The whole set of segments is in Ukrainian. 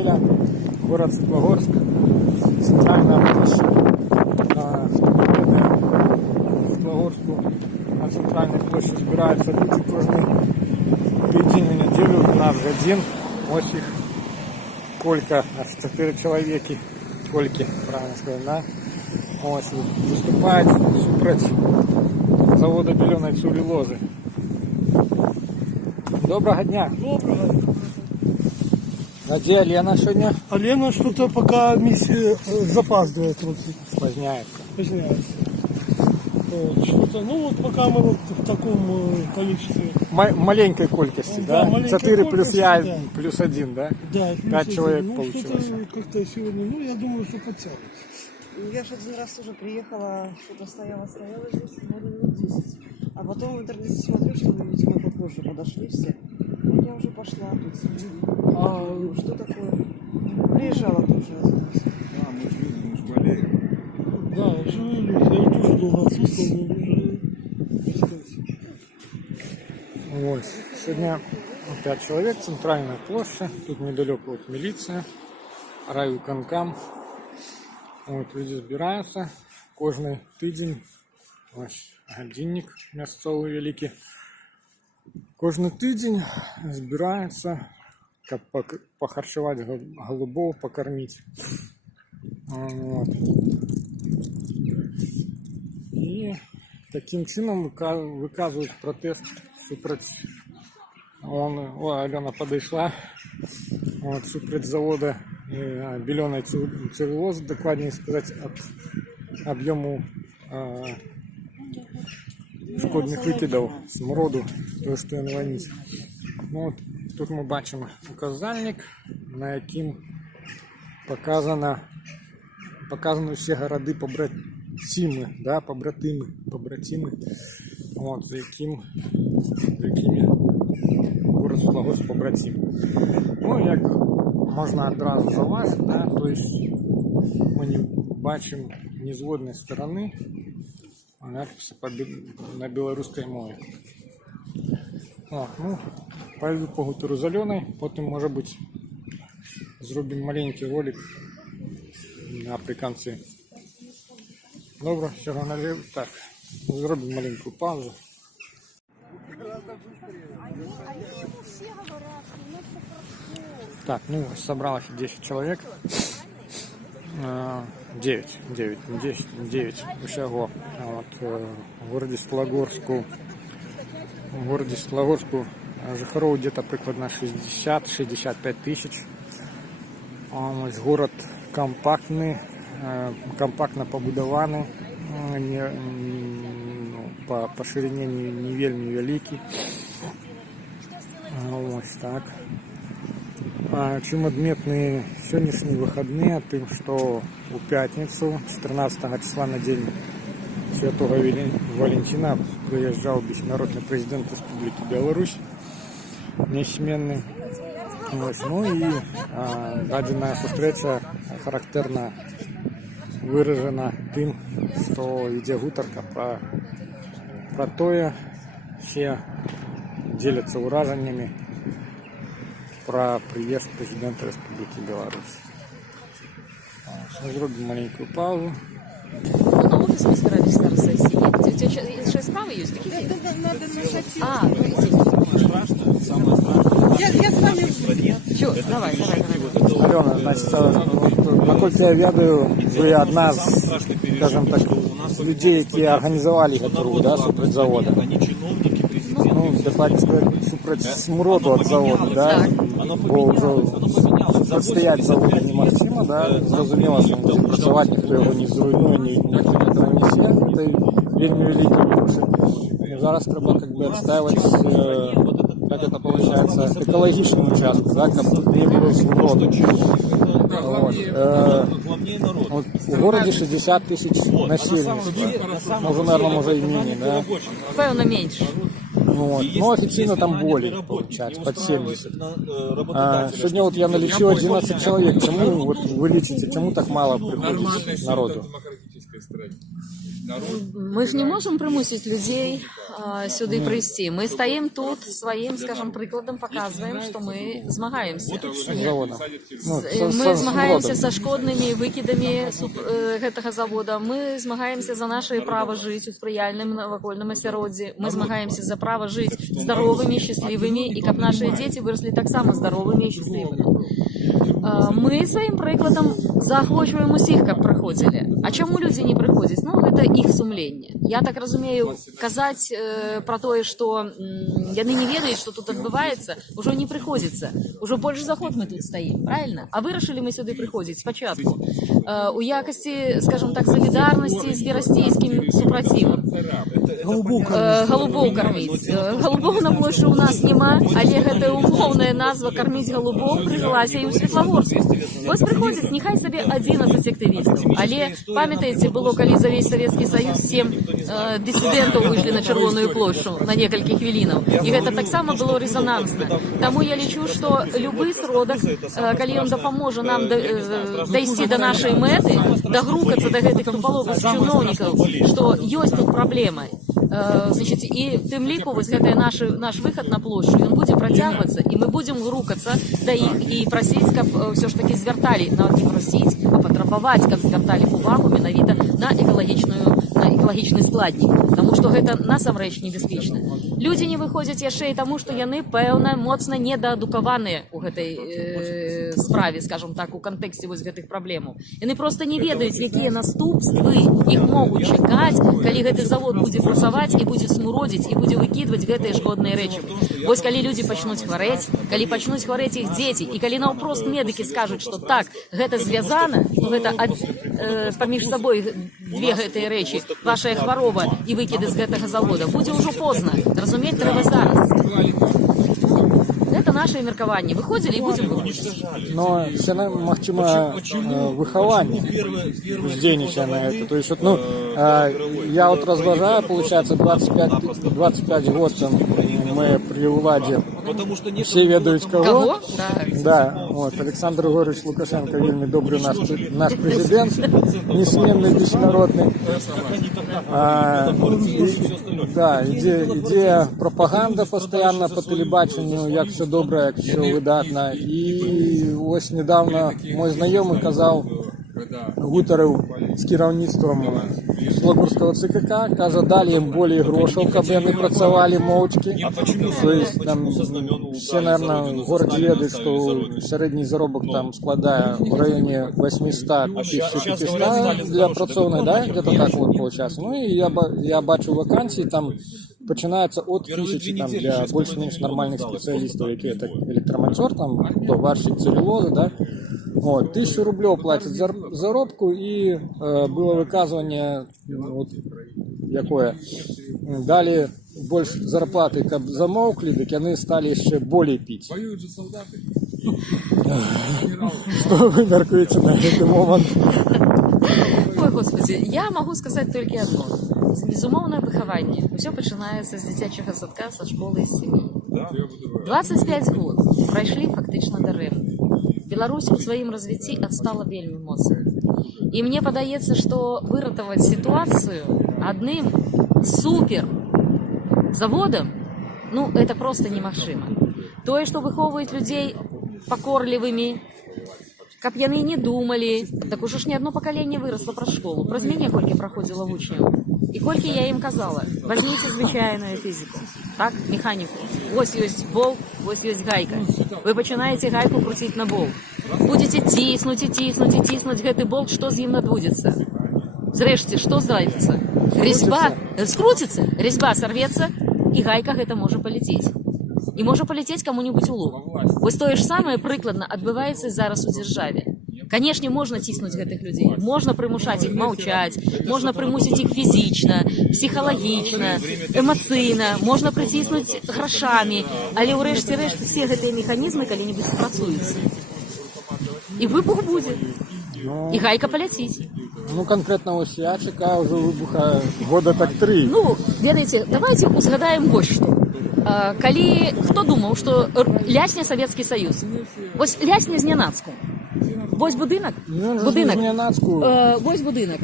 неделя, город Светлогорск, центральная площадь. В Светлогорску на центральной площади збираються люди кожний тиждень і неділю, 12 годин. Ось їх колька, аж 4 чоловіки, кольки, правильно сказати, да? Ось виступають супроть заводу беленої целлюлози. Доброго дня. Доброго. А где Лена сегодня? А Лена что-то пока миссия запаздывает. Вот, Поздняется. поздняется. Вот, что-то, ну вот пока мы вот в таком количестве. Маленькой колькости, Да, да? маленькой 4 плюс колькости, я, да. плюс 1, да? Да, 5 человек ну, получилось. что-то как-то сегодня, ну я думаю, что подтянут. Я же один раз тоже приехала, что-то стояла здесь, наверное, минут 10. А потом в интернете смотрю, что вы, видимо, попозже подошли все. Ну, я уже пошла тут. А что такое? Приезжала тоже один раз. Да, мы же люди, мы же болеем. Да, живые люди. Я тоже долго отсутствовал, но уже, так сказать. Вот. Сегодня 5 человек, центральная площадь. Тут недалеко вот милиция, райвиконком. Вот, люди збираються кожний тиждень. Ось годинник місцевий великий. Кожний тиждень збираються, як похарчувати голубов, покормити. Вот. І таким чином виказують протест супроть. Алена подошла. Вот, супроть завода беленой целлюлозы, докладнее сказать, от объему шкодних викидів, смороду, того, що він вонить. Ну, от, тут ми бачимо указальник, на яким показано всі городи побратими, да, побратими, от, за якими город Светлогорск побратим. Ну, як можна одразу зауважити, да, то есть ми не бачимо ні з одної сторони надписи на білоруській мові. Ну, пойду по гутору зеленой, потім, може бути, зробимо маленький ролик наприкінці. Добре, всього наліво. Так, зробимо маленьку паузу. Так, ну, собралось 10 человек. 9 всего. Вот, в городе Светлогорску жихаров где-то прикладно 60-65 тысяч. Город компактный, компактно побудованный, по ширине не вельми великий. Ось так. Чим адметны сённяшние выходные, тем, что у пятницу, 14 числа на день Святого Валентина, приезжал бессмертный президент Республики Беларусь, несменный. Ну и дадена встреча характерно выражена тем, что идет гутарка про тое, все делятся уражениями про приезд президента Республики Беларусь. Зробимо маленькую паузу. На офис вы собирались на сессии? У тебя сейчас справа есть? Надо нажать. Ну здесь. Страшно, самое страшное. Я с вами. Чё, давай. Алена, значит, насколько я ведаю, вы одна з, скажем так, людей, які організували гэту, да, супроть завода. Ну, докладно сказать, супроть смроду от завода, да, бо вже протстоять заводу немагчыма, да, зразумела, що він буде працювати, ніхто його не зруйнує, ніхто не перенесе, це вельми великі гроші. Зараз треба, как бы, отстаивать, как это получается, экологичный участок, да, как бы не было смроду. Вот, в городе 60 тысяч населения, уже, наверное, уже и менее, да. Певно, меньше. Вот. Ну, официально там более, получается, под 70. Сегодня вот я налечил 11 человек. Чему вот вы лечите? Чему так мало приходит народу? политической стране. Народ Мы же не можем примусить людей сюда прийти. Мы стоим тут своим, скажем, прикладом, показываем, что мы змагаемся. Завода. Ну, Мы змагаемся со шкодными выкидами гэтага завода. Мы змагаемся за наше право жить у спрыяльным навакольным асяроддзі. Мы змагаемся за право жить здоровыми, счастливыми, и каб наши дети выросли так само здоровыми и счастливыми. Мы своим прыкладам заахвочваем усіх, каб прыходзілі. А чаму людзі не прыходзяць? Ну, гэта іх сумленне. Я так разумею, казаць пра тое, што яны не ведаюць, што тут адбываецца, ужо не прыходзіцца. Ужо больш за год мы тут стаім, правильно? А вырашылі мы сюды прыходзіць спачатку у якасці, скажем так, салідарнасці з берасцейскім супрацівам. Голубоў карміць. Голубоў на плошчы ў нас няма, але гэтая умоўная назва «карміць голубоў» прыжылася і ў Светлагорску. Вось прыходзіць, няхай сабе 11 актывістаў. Але, памятаеце, было, калі за весь Савецкі Саюз 7 дысідэнтаў выйшлі на Чырвоную плошчу на некалькі хвілінаў. І гэта таксама было резонансна. Таму я лічу, што любы сродак, калі ён дапаможа нам дайсці да нашай мэты, дагрукацца да гэтых тупаловых чыноўнікаў, што ёсць тут праблема. Значит, і тым ліку вось гэты наш выхад на плошчу, ён будзе працягвацца, і мы будзем грукацца да іх і прасіць, каб ўсё ж такі звярталі, нават не прасіць, а патрабаваць, каб звярталі увагу менавіта на экалагічны складнік, таму што гэта насамрэч небяспечна. Людзі не выходзяць яшчэ і таму, што яны, пэўна, моцна недаадукаваныя ў гэтай справе, скажем так, у кантэксце вось гэтых праблемаў. Яны проста не ведаюць, якія наступствы іх могуць чакаць, калі гэты завод будзе працаваць і будзе смуродзіць і будзе выкідваць гэтыя шкодныя рэчывы. Вось калі людзі пачнуць хварэць, калі пачнуць хварэць іх дзеці, і калі наўпрост медыкі скажуць, што так, гэта звязана, гэта паміж сабой две гэтыя рэчы, вашая хвароба і выкіды з гэтага завода, будзе ўжо позна. Разумець трэба зараз. Гэта наше меркаванне. Выходзілі і будзем выходзіць. Но все магчыма выхаванне уздзейнічае на это. То есть, вот, ну, я вот разважаю, получается, 25 год там, мы при уладе. Все ведаюць кого? Да, вот, Александр Григорьевич Лукашенко вельмі добрый наш президент, несменный, беснародный. Да, ідзе пропаганда постоянно по телебаченню, як все добре, як все выдатна. І ось недавно мой знаёмы казаў, гутарыў з кіраўніцтвам Светлагорскага ЦКК, кажа, далі ім болей грошаў, каб яны працавалі моўчкі. То есть там все, наверное, город ведаюць, што сярэдні заробак там складае в районе 800-1500 для працоўнай, да, где-то так вот получается. Ну и я бачу вакансии, там починается от 1000 там, для больш-менш нормальных специалистов, якія так электромонтёр, там, товарщик целлюлозы, да. Вот, 1000 рублей платят заробку, и было выказывание, вот, якое, дали больше зарплаты, как замолкли, так они стали еще более пить. воюют же солдаты. Что вы меркуете на этот момент? Ой, господи, я могу сказать только одно. Безумоўнае выхаванне. Усё пачынаецца з дзіцячага садка, са школы, з сям'і. 25 год прайшлі фактычна дарэмна. Беларусь у сваім развіцці адстала вельмі моцна. І мне падаецца, што выратаваць сітуацыю адным супер заводам, ну, это просто немагчыма. Тое, што выхоўваюць людзей пакорлівымі, каб яны не думалі, так ужо ж не одно пакаленне вырасла праз школу. Праз мяне колькі праходзіла вучняў. І колькі я ім казала, возьмите звычайную фізіку, так, механіку. Вось ёсць болт, вось ёсць гайка. Вы пачынаеце гайку круціць на болт. Будзеце ціснуць і ціснуць і ціснуць гэты болт, што з ім надбудзецца? Зрэшце, што здарыцца? Резьба скруціцца, резьба сорвецца, і гайка гэта можа паляцець. І можа паляцець каму-нибудь у лоб. Вось тое ж самае прыкладна адбываецца зараз у дзяржаве. Канешне, можна ціснуць гэтых людзей, можна прымушаць іх маўчаць, можна прымусіць іх фізічна, псіхалагічна, эмацыйна, можна прыціснуць грашамі, але ўрэшце рэшт все гэтыя механізмы калі-небудзь спрацуюцца. І выбух будзе, і гайка паляціць. Ну, конкретно ось я чекаю уже выбуха года так 3. Ну, ведаеце, давайте узгадаем вось што. Калі хто думаў, што лясне Савецкі Саюз, вось лясне знянацку. Вось будынак, вось будынак.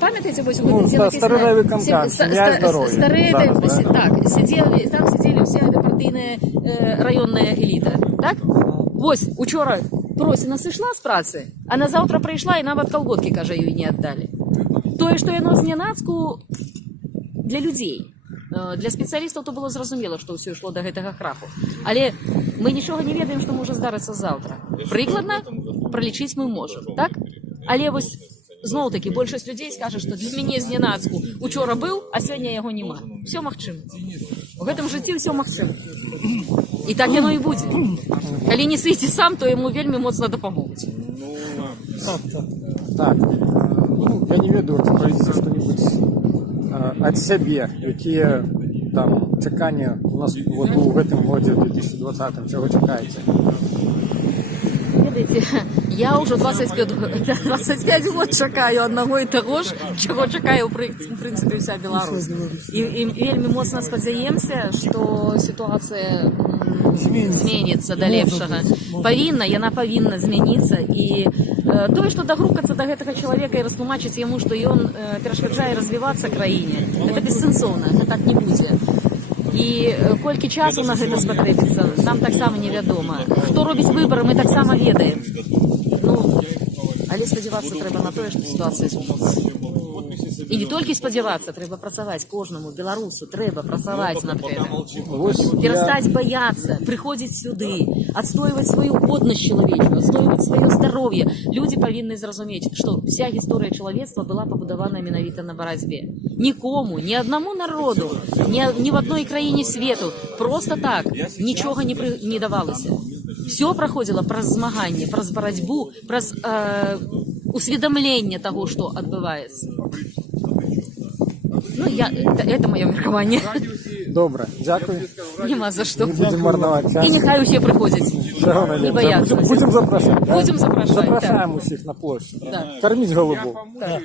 Пам'ятаєте, ось Ну, где написано, старий райвиконком, сім'я і здоров'я. Старые, Зараз, да? так, там сидели вся эта партийная районная элита, так? Ось, учора Просіна сышла з праці, а на завтра прийшла і навіть колготки, каже, їй не віддали. Тое, що яно зненацку для людей. Для спеціалістів то було зрозуміло, що все йшло до гэтага краху. Але ми нічого не ведаємо, що може здаритися завтра. Прикладно пролічити ми можемо, так? Але ось знову таки більшість людей скаже, що для мене зненацку учора був, а сьогодні його нема. Все магчыма. У гэтым житті все магчыма. І так яно і будзе. Калі не сыйдзе сам, то йому вельмі моцна дапамогуць. Так, ну, я не ведаю, распавядзіце што-нибудь ад сябе, якія там чаканні у нас вот у гэтым годзе 2020 чаго чакаеце? Ведаеце, я ўжо 25 год чакаю аднаго і таго ж, чаго чакаю в прынцыпе ўся Беларусь. І вельмі моцна спадзяемся, што сітуацыя зменіцца да лепшага. Яна павінна змяніцца, і тое, што дагрукацца да гэтага чалавека і растлумачыць яму, што ён перашкаджае развівацца краіне, гэта бессэнсоўна, гэта так не будзе. І колькі часу на гэта спатрэбіцца, нам таксама невядома. Хто робіць выбары, мы таксама ведаем. Ну, але спадзявацца трэба на тое, што сітуацыя зменіцца. І не толькі спадзявацца, трэба працаваць кожнаму беларусу, трэба працаваць над гэтым. Перастаць баяцца, прыходзіць сюды, адстойваць сваю годнасць чалавечую, адстойваць сваё здароўе. Людзі павінны зразумець, што вся гісторыя чалавецтва была пабудавана менавіта на барацьбе. Нікому, ні аднаму народу, ні в адной краіне свету просто так нічога не давалася. Все праходзіла праз змаганне, праз барацьбу, праз усведамленне таго, што адбываецца. Ну, это маё меркаванне. Добра, дзякуй. Нема за што. Не будзем марнаваць час. І няхай усе прыходзяць. Всього Не найлепшого. баяцца. Будзем запрашаць. Да? Будзем запрашаць, Запрашаем усіх на плошчу. Да. Карміць голубоў. Так.